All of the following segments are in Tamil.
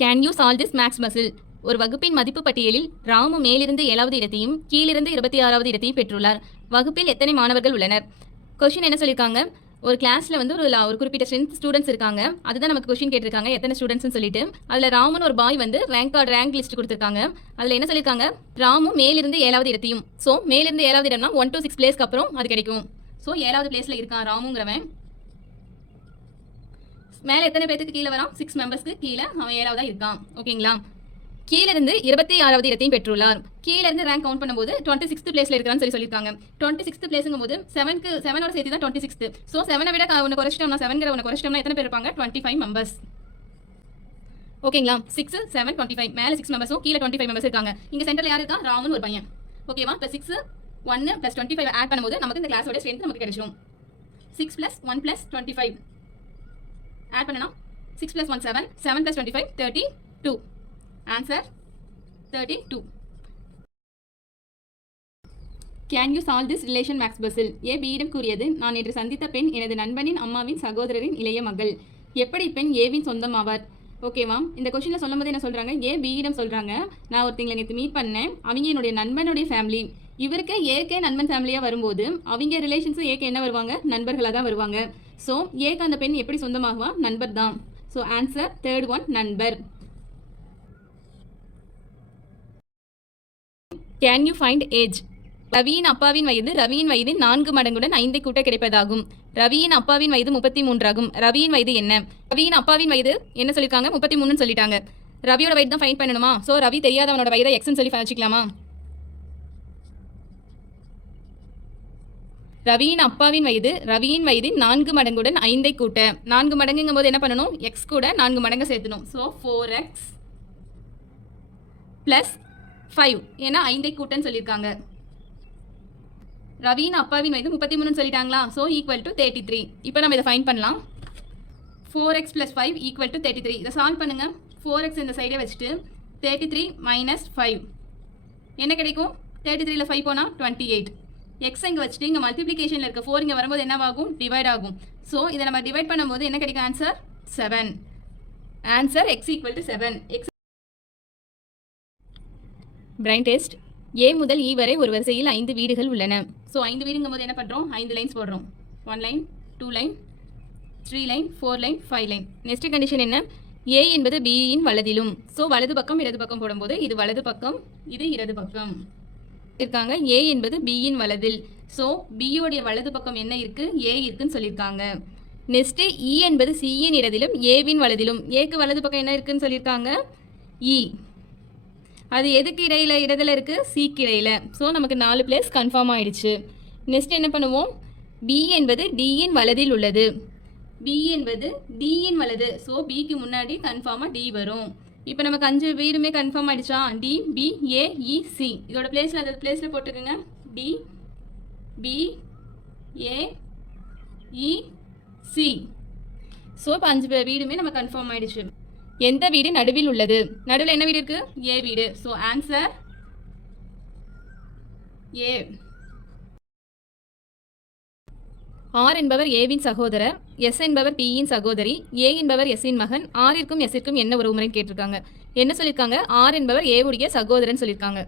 Can you solve this maths puzzle? ஒரு வகுப்பின் மதிப்பு பட்டியலில் ராமு மேலிருந்து 7வது இடத்தையும் கீழிருந்து 26வது இடத்தையும் பெற்றுள்ளார். வகுப்பில் எத்தனை மாணவர்கள் உள்ளனர்? கொஸ்டின் என்ன சொல்லியிருக்காங்க, ஒரு கிளாஸில் வந்து ஒரு குறிப்பிட்ட ஸ்ட்ரென்த் ஸ்டூடெண்ட்ஸ் இருக்காங்க. அதுதான் நமக்கு கொஸ்டின் கேட்டிருக்காங்க, எத்தனை ஸ்டூடெண்ட்ஸ்னு சொல்லிட்டு. அதில் ராமுன்னு ஒரு பாய் வந்து ரேங்க் லிஸ்ட் கொடுத்துருக்காங்க. அதில் என்ன சொல்லியிருக்காங்க, ராமு மேலிருந்து 7வது இடத்தையும். ஸோ மேலிருந்து 7வது இடம்னா 1 to 6 பிளேஸ்க்கு அப்புறம் அது கிடைக்கும். ஸோ 7வது பிளேஸில் இருக்கான் ராமுங்கிறவன். மேலே எத்தனை பேருக்கு கீழே வரான், 6 மெம்பர்ஸ்க்கு கீழே அவன் 7வதாக இருக்கான். ஓகேங்களா? கீழிருந்து 26வது இடத்தையும் பெற்றுள்ளார். கீழிருந்து ரேங்க் கவுண்ட் பண்ணும்போது 26th பிளேஸ்ல இருக்கான்னு சொல்லியிருக்காங்க. 26th பிளேஸ்ங்கும் போது 7ஓட சேர்த்து தான் 26th. ஸோ 7 விட உனக்கு குறைச்சிட்டோம்னா 7 குறைச்சிட்டோம்னா எத்தனை பேர் இருப்பாங்க, 25 மெம்பர்ஸ். ஓகேங்களா? 6 7 25, மேலே 6 மெம்பர்ஸும் கீழே 25 மெம்பர்ஸ் இருக்காங்க. இங்க சென்டர்ல யார் இருக்கா, ராமுன்னு ஒரு பையன். ஓகேவா? +6 1 + 25 ஆட் பண்ணும்போது நமக்கு இந்த கிளாஸோட ஸ்ட்ரென்த் நமக்கு கிடைச்சிடும். 6 + 1 + 25 ஆட் பண்ணனா 6 + 1 7, 7 + 25 32. Answer 32. Can you solve this relation maths puzzle? A பியிடம் கூறியது, நான் நேற்று சந்தித்த பெண் எனது நண்பனின் அம்மாவின் சகோதரரின் இளைய மகள். எப்படி பெண் ஏவின் சொந்தம் ஆவார்? ஓகேவா? இந்த கொஸ்டினில் சொல்லும் போது என்ன சொல்கிறாங்க, ஏ பியிடம் சொல்கிறாங்க, நான் ஒருத்தங்களை நேற்று மீட் பண்ணேன், அவங்க என்னுடைய நண்பனுடைய ஃபேமிலி. இவருக்கு ஏகே நண்பன் ஃபேமிலியாக வரும்போது அவங்க ரிலேஷன்ஸும் ஏகே என்ன வருவாங்க, நண்பர்களாக தான் வருவாங்க. ஸோ ஏக்கு அந்த பெண் எப்படி சொந்தமாகுவா, நண்பர் தான். ஸோ ஆன்சர் 3rd one, நண்பர். Can you find age? ரவியின் அப்பாவின் வயது ரவியின் வயதின் 4 மடங்குடன் 5 கூட்ட கிடைப்பதாகும். ரவியின் அப்பாவின் வயது 33 ஆகும். ரவியின் வயது என்ன? ரவியின் அப்பாவின் வயது என்ன சொல்லியிருக்காங்க, 33 சொல்லிட்டாங்க. ரவியோட வயது தான் ஃபைண்ட் பண்ணணுமா? ஸோ ரவி தெரியாதவனோட வயதை எக்ஸ்ன்னு சொல்லி வச்சுக்கலாமா? ரவியின் அப்பாவின் வயது ரவியின் வயதின் 4 மடங்குடன் 5 கூட்ட. 4 மடங்குங்கும் போது என்ன பண்ணணும், எக்ஸ் கூட 4 மடங்கு சேர்த்தணும். ஸோ 4x + 5, ஏன்னா 5 கூட்டன்னு சொல்லியிருக்காங்க. ரவியின் அப்பாவின் வயது 33 சொல்லிட்டாங்களா? So equal to 33. இப்போ நம்ம இதை ஃபைண்ட் பண்ணலாம். 4x + 5 equal to 33. இதை சால்வ் பண்ணுங்க. 4x இந்த சைடே வச்சுட்டு 33 - 5 என்ன கிடைக்கும்? 33ல் 5 போனால் 28. எக்ஸ் இங்கே வச்சுட்டு இங்கே மல்டிப்ளிகேஷனில் இருக்க 4 இங்கே வரும்போது என்னவாகும், டிவைட் ஆகும். ஸோ இதை நம்ம டிவைட் பண்ணும்போது என்ன கிடைக்கும், answer 7. Answer x = 7. Brain test. A முதல் இ வரை ஒரு வரிசையில் 5 வீடுகள் உள்ளன. ஸோ 5 வீடுங்கும் போது என்ன பண்ணுறோம், 5 லைன்ஸ் போடுறோம். 1 line 2 line 3 line 4 line 5 line. Next condition என்ன, ஏ என்பது பியின் வலதிலும். ஸோ வலது பக்கம் இடது பக்கம் போடும்போது இது வலது பக்கம், இது இடது பக்கம் இருக்காங்க. ஏ என்பது பியின் வலதில். ஸோ பியோடைய வலது பக்கம் என்ன இருக்கு, ஏ இருக்குன்னு சொல்லியிருக்காங்க. நெக்ஸ்ட் இ என்பது சியின் இடத்திலும் ஏவின் வலதிலும். ஏக்கு வலது பக்கம் என்ன இருக்குன்னு சொல்லியிருக்காங்க, இ. அது எதுக்கு இடையில, இடத்துல இருக்குது, சிக்கு இடையில. ஸோ நமக்கு 4 பிளேஸ் கன்ஃபார்ம் ஆயிடுச்சு. நெக்ஸ்ட் என்ன பண்ணுவோம், பி என்பது டியின் வலதில் உள்ளது. பி என்பது டியின் வலது. ஸோ பிக்கு முன்னாடி கன்ஃபார்மாக டி வரும். இப்போ நமக்கு 5 வீடுமே கன்ஃபார்ம் ஆயிடுச்சா, D B A E C. இதோட பிளேஸில் அந்த பிளேஸில் போட்டுக்கோங்க, D B A E C. So இப்போ 5 வீடுமே நம்ம கன்ஃபார்ம் ஆயிடுச்சு. எந்த வீடு நடுவில் உள்ளது? நடுவில் என்ன வீடு இருக்கு, ஏ வீடு. So answer A. ஆர் என்பவர் ஏவின் சகோதரர், எஸ் என்பவர் பியின் சகோதரி, ஏ என்பவர் எஸ்ஸின் மகன். ஆரிற்கும் எஸ்ஸிற்கும் என்ன உறவுமுறைன்னு கேட்டிருக்காங்க. என்ன சொல்லியிருக்காங்க, ஆர் என்பவர் ஏவுடைய சகோதரன் சொல்லியிருக்காங்க.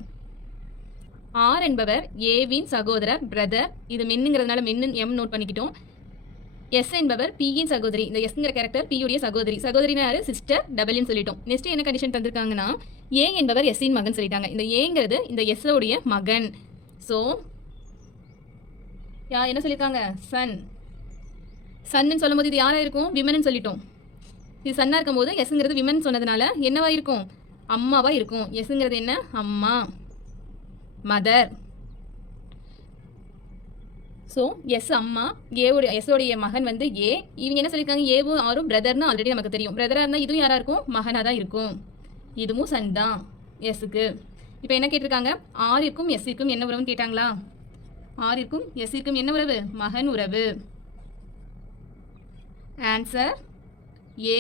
ஆர் என்பவர் ஏவின் சகோதரர், பிரதர். இது மென்னுங்கிறதுனால மென்னு எம் நோட் பண்ணிக்கிட்டோம். எஸ் என்பவர் பியின் சகோதரி. இந்த எஸ்ங்கிற கேரக்டர் பியுடைய சகோதரி. சகோதரினா யாரு, சிஸ்டர், டபுள்னு சொல்லிட்டோம். நெக்ஸ்ட் என்ன கண்டிஷன் தந்திருக்காங்கன்னா, ஏ என்பவர் எஸ்ஸின் மகன் சொல்லிட்டாங்க. இந்த ஏங்கிறது இந்த எஸ் உடைய மகன். ஸோ என்ன சொல்லியிருக்காங்க, சன். சன்னு சொல்லும் போது இது யாரா இருக்கும், விமன் சொல்லிட்டோம். இது சன்னா இருக்கும் போது எஸ்ங்கிறது விமன் சொன்னதுனால என்னவா இருக்கும், அம்மாவா இருக்கும். எஸ்ங்கிறது என்ன, அம்மா, மதர். ஸோ எஸ் அம்மா, எஸ்ஸோடைய மகன் வந்து ஏ. இவங்க என்ன சொல்லியிருக்காங்க, ஏவும் ஆரும் பிரதர்னு ஆல்ரெடி நமக்கு தெரியும். பிரதராக இருந்தால் இதுவும் யாராக இருக்கும், மகனாக தான் இருக்கும். இதுவும் சன் தான் எஸ்ஸுக்கு. இப்போ என்ன கேட்டிருக்காங்க, ஆரிற்கும் எஸ்ஸிற்கும் என்ன உறவுன்னு கேட்டாங்களா. ஆரிற்கும் எஸ்ஸிற்கும் என்ன உறவு, மகன் உறவு. Answer A.